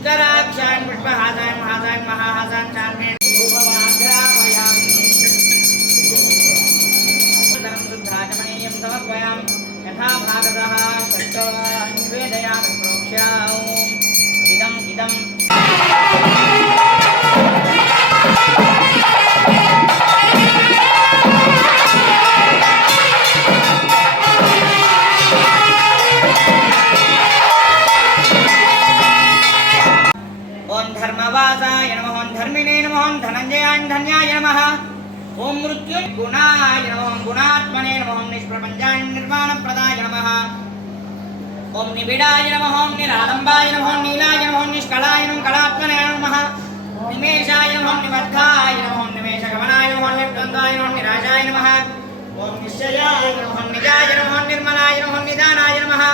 पुष्कराक्षान् पुष्पहासान् महासान् महाहासान् चान्मेन रूपमाग्रामयामि धनं शुद्धाचमनीयं समर्पयामि यथा भागतः षष्ठवान् निवेदयामि प्रोक्ष्यामि इदम् धर्मवासाय नमः ओं धर्मिणे नमः ओं धनंजयाय धन्याय नमः ओं मृत्युगुणाय नमः ओं गुणात्मने नमः ओं निष्प्रपंचाय निर्वाणप्रदाय नमः ओं निबिडाय नमः ओं निरालंबाय नमः ओं नीलाय नमः ओं निष्कलाय नमः कलात्मने नमः निमेषाय नमः ओं निबद्धाय नमः ओं निमेषगमनाय नमः ओं निर्द्वन्द्वाय नमः निराशाय नमः ओं निश्चयाय नमः ओं निजाय नमः ओं निर्मलाय नमः ओं निदानाय नमः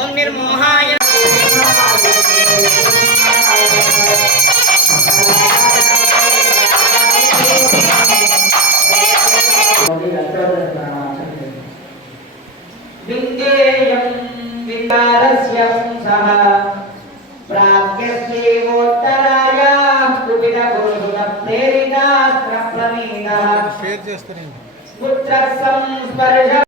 ओं निर्मोहाय विंदेयं विकारस्य सह प्राज्ञस्येवोत्तराया कुपितगुरुसुत प्रेरिता प्रप्रणीता पुत्रः संस्पर्श